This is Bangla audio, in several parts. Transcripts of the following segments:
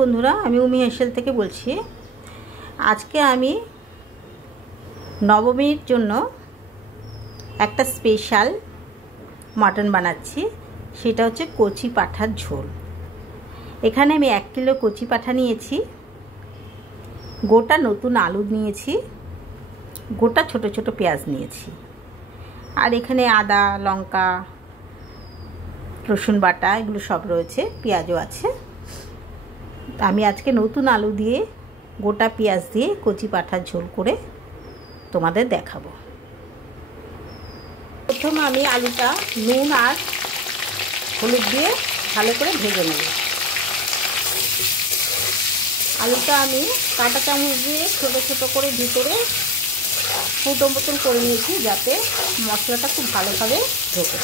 বন্ধুরা, আমি উমি হেসেল থেকে বলছি। আজকে আমি নবমীর জন্য একটা স্পেশাল মাটন বানাচ্ছি। সেটা হচ্ছে কচি পাঁঠার ঝোল। এখানে আমি 1 কিলো কচি পাঁঠা নিয়েছি, গোটা নতুন আলু নিয়েছি, গোটা ছোট ছোট পেঁয়াজ নিয়েছি, আর এখানে আদা, লঙ্কা, রসুন বাটা এগুলো সব রয়েছে, পেঁয়াজও আছে। আমি আজকে নতুন আলু দিয়ে, গোটা পেঁয়াজ দিয়ে কচি পাঁঠার ঝোল করে তোমাদের দেখাবো। প্রথমে আমি আলুটা নুন আর হলুদ দিয়ে ভালো করে ভেজে নেব। আলুটা আমি কাঁটা চামচ দিয়ে ছোটো ছোটো করে ভিতরে ফুটো মতন করে নিয়েছি, যাতে মশলাটা খুব ভালোভাবে ঢোকে।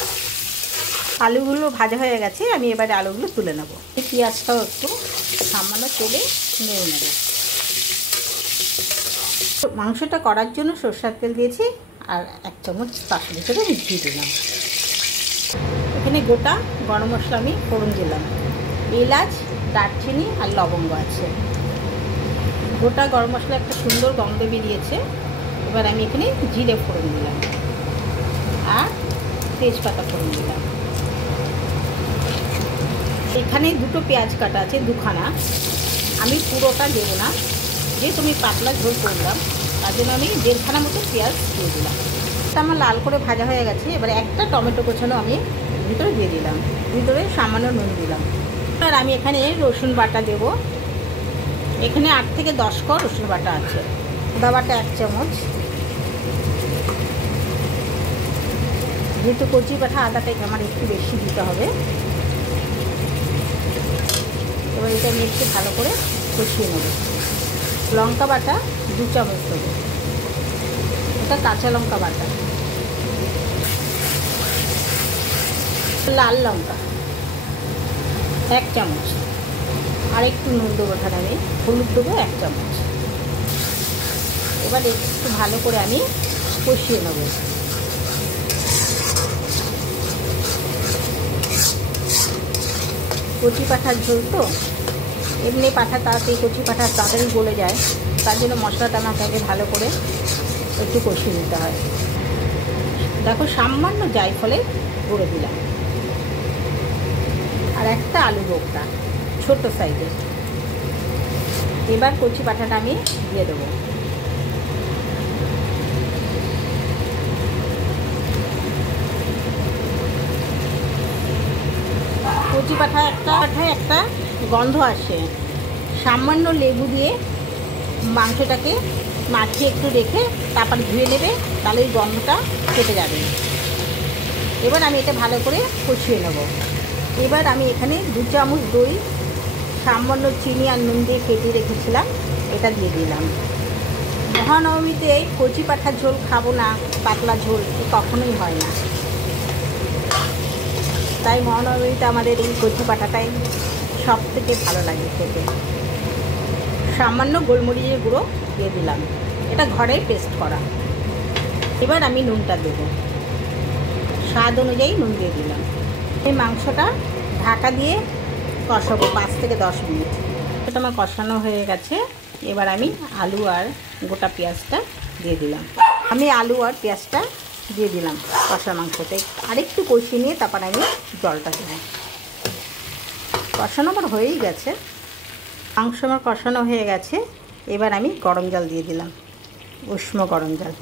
আলুগুলো ভাজা হয়ে গেছে, আমি এবারে আলুগুলো তুলে নেব। পেঁয়াজটাও একটু সামান্য তেলে নেড়ে নেব। মাংসটা করার জন্য সরষের তেল দিয়েছি, আর 1 চামচ তার ভিতরে ঘি দিলাম। এখানে গোটা গরম মশলা আমি ফোড়ন দিলাম, এলাচ, দারচিনি আর লবঙ্গ আছে। গোটা গরম মশলা একটা সুন্দর গন্ধ বেরিয়েছে। এবার আমি এখানে জিরে ফোড়ন দিলাম আর তেজপাতা ফোড়ন দিলাম। এখানে দুটো পেঁয়াজ কাটা আছে, 2খানা। আমি পুরোটা দেবো না, যেহেতু আমি পাতলা ঝোল করলাম, তার জন্য আমি 1.5খানা মতো পেঁয়াজ দিয়ে দিলাম। এটা আমার লাল করে ভাজা হয়ে গেছে। এবার একটা টমেটো কোচানো আমি ভিতরে দিয়ে দিলাম, ভিতরে সামান্য নুন দিলাম। আর আমি এখানে রসুন বাটা দেব। এখানে 8 থেকে 10 কোয়া রসুন বাটা আছে। আদা বাটা 1 চামচ। যেহেতু কচি পাঁঠা, আদাটা আমার একটু বেশি দিতে হবে। এবার এটা আমি একটু ভালো করে কষিয়ে নেব। লঙ্কা বাটা 2 চামচ দেবো, এটা কাঁচা লঙ্কা বাটা। লাল লঙ্কা 1 চামচ, আর একটু নুন দেবো। এখানে আমি হলুদ দেবো 1 চামচ। এবার একটু ভালো করে আমি কষিয়ে নেব। কচি পাঁঠার ঝোল তো, এমনি পাঁঠা তাড়াতাড়ি, কচি পাঁঠা তাড়াতাড়ি গলে যায়, তার জন্য মশলাটা আমাকে আগে ভালো করে একটু কষিয়ে নিতে হয়। দেখো, সামান্য জায়ফলের গুঁড়ো দিলাম, আর একটা আলু বোখরা ছোট সাইজের। এবার কচি পাঁঠাটা আমি দিয়ে দেবো। কচি পাঁঠায় একটা গন্ধ আসে। সামান্য লেবু দিয়ে মাংসটাকে মাখিয়ে একটু রেখে তারপর ধুয়ে নেবে, তাহলে এই গন্ধটা কেটে যাবে। এবার আমি এটা ভালো করে কষিয়ে নেব। এবার আমি এখানে 2 চামচ দই, সামান্য চিনি আর নুন দিয়ে কেটে রেখেছিলাম, এটা দিয়ে দিলাম। মহানবমীতে কচি পাঁঠার ঝোল খাবো না, পাতলা ঝোল কখনোই হয় না। তাই মহানবমীতে আমাদের এই কচি পাঁঠাটাই সব থেকে ভালো লাগে খেতে। সামান্য গোলমরিচের গুঁড়ো দিয়ে দিলাম, এটা ঘরে পেস্ট করা। এবার আমি নুনটা দেবো, স্বাদ অনুযায়ী নুন দিয়ে দিলাম। এই মাংসটা ঢাকা দিয়ে কষাবো 5 থেকে 10 মিনিট। এটা আমার কষানো হয়ে গেছে। এবার আমি আলু আর গোটা পেঁয়াজটা দিয়ে দিলাম। আমি আলু আর পেঁয়াজটা দিয়ে দিলাম কষা মাংসতে। আরেকটু কষিয়ে নিয়ে তারপর আমি জলটা দিলাম। কষানো আমার হয়েই গেছে, মাংস আমার কষানো হয়ে গেছে। এবার আমি গরম জল দিয়ে দিলাম, উষ্ণ গরম জল।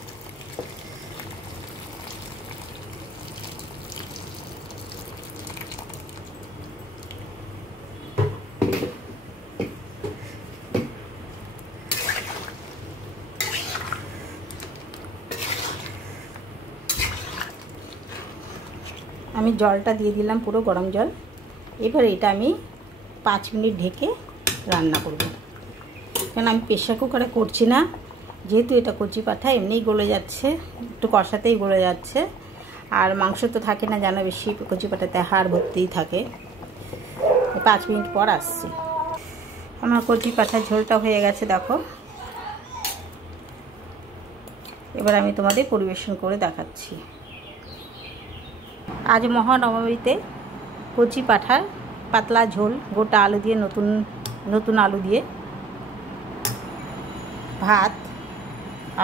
আমি জলটা দিয়ে দিলাম, পুরো গরম জল। এবার এটা আমি 5 মিনিট ঢেকে রান্না করব। কারণ আমি প্রেসার কুকারে করছি না, যেহেতু এটা কচি পাঁঠা এমনিই গলে যাচ্ছে, একটু কষাতেই গলে যাচ্ছে। আর মাংস তো থাকে না জানো, বেশি কচি পাঁঠাতে হাড় ভর্তিই থাকে। 5 মিনিট পর আসছি। আমার কচি পাঁঠার ঝোলটা হয়ে গেছে, দেখো। এবার আমি তোমাদের পরিবেশন করে দেখাচ্ছি। আজ মহানবমীতে কচি পাঁঠার পাতলা ঝোল, গোটা আলু দিয়ে নতুন নতুন আলু দিয়ে ভাত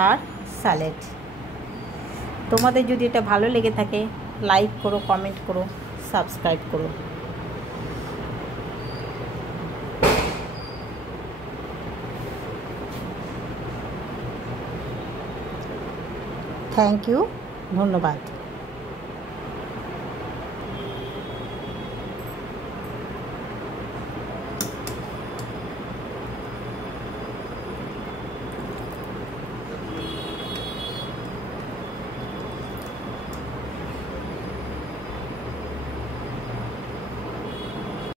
আর স্যালাড। তোমাদের যদি এটা ভালো লেগে থাকে লাইক করো, কমেন্ট করো, সাবস্ক্রাইব করো। থ্যাংক ইউ, ধন্যবাদ।